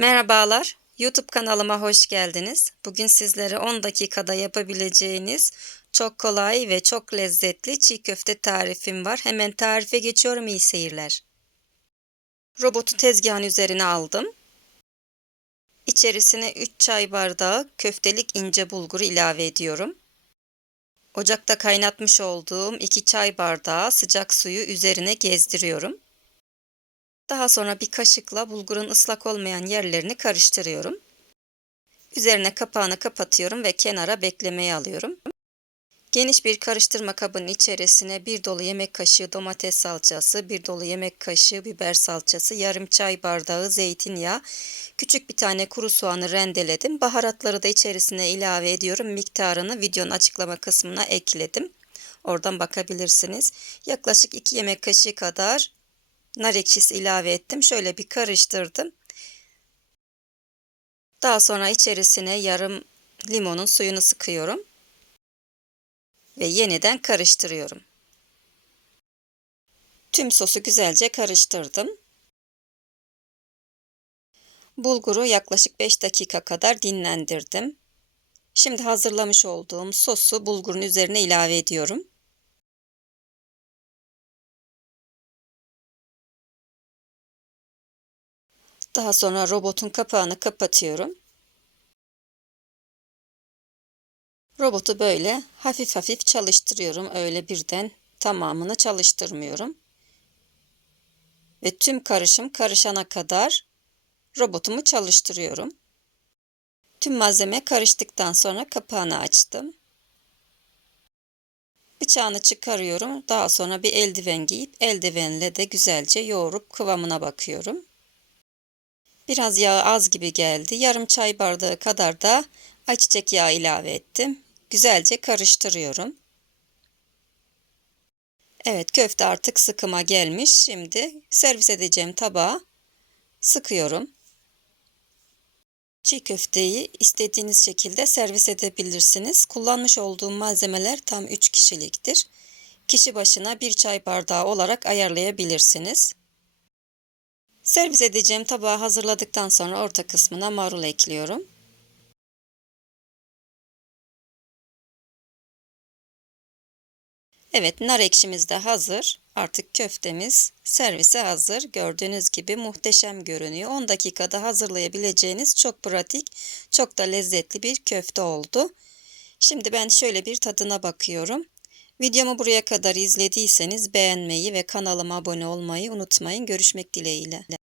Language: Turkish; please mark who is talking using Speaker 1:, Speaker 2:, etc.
Speaker 1: Merhabalar, YouTube kanalıma hoş geldiniz. Bugün sizlere 10 dakikada yapabileceğiniz çok kolay ve çok lezzetli çiğ köfte tarifim var. Hemen tarife geçiyorum, iyi seyirler. Robotu tezgahın üzerine aldım. İçerisine 3 çay bardağı köftelik ince bulguru ilave ediyorum. Ocakta kaynatmış olduğum 2 çay bardağı sıcak suyu üzerine gezdiriyorum. Daha sonra bir kaşıkla bulgurun ıslak olmayan yerlerini karıştırıyorum. Üzerine kapağını kapatıyorum ve kenara beklemeye alıyorum. Geniş bir karıştırma kabının içerisine bir dolu yemek kaşığı domates salçası, bir dolu yemek kaşığı biber salçası, yarım çay bardağı zeytinyağı, küçük bir tane kuru soğanı rendeledim. Baharatları da içerisine ilave ediyorum. Miktarını videonun açıklama kısmına ekledim. Oradan bakabilirsiniz. Yaklaşık 2 yemek kaşığı kadar nar ekşisi ilave ettim. Şöyle bir karıştırdım. Daha sonra içerisine yarım limonun suyunu sıkıyorum. Ve yeniden karıştırıyorum. Tüm sosu güzelce karıştırdım. Bulguru yaklaşık 5 dakika kadar dinlendirdim. Şimdi hazırlamış olduğum sosu bulgurun üzerine ilave ediyorum. Daha sonra robotun kapağını kapatıyorum. Robotu böyle hafif hafif çalıştırıyorum. Öyle birden tamamını çalıştırmıyorum. Ve tüm karışım karışana kadar robotumu çalıştırıyorum. Tüm malzeme karıştıktan sonra kapağını açtım. Bıçağını çıkarıyorum. Daha sonra bir eldiven giyip eldivenle de güzelce yoğurup kıvamına bakıyorum. Biraz yağ az gibi geldi. Yarım çay bardağı kadar da ayçiçek yağı ilave ettim. Güzelce karıştırıyorum. Evet köfte artık sıkıma gelmiş. Şimdi servis edeceğim tabağa sıkıyorum. Çiğ köfteyi istediğiniz şekilde servis edebilirsiniz. Kullanmış olduğum malzemeler tam 3 kişiliktir. Kişi başına bir çay bardağı olarak ayarlayabilirsiniz. Servis edeceğim tabağı hazırladıktan sonra orta kısmına marul ekliyorum. Evet nar ekşimiz de hazır. Artık köftemiz servise hazır. Gördüğünüz gibi muhteşem görünüyor. 10 dakikada hazırlayabileceğiniz çok pratik, çok da lezzetli bir köfte oldu. Şimdi ben şöyle bir tadına bakıyorum. Videomu buraya kadar izlediyseniz beğenmeyi ve kanalıma abone olmayı unutmayın. Görüşmek dileğiyle.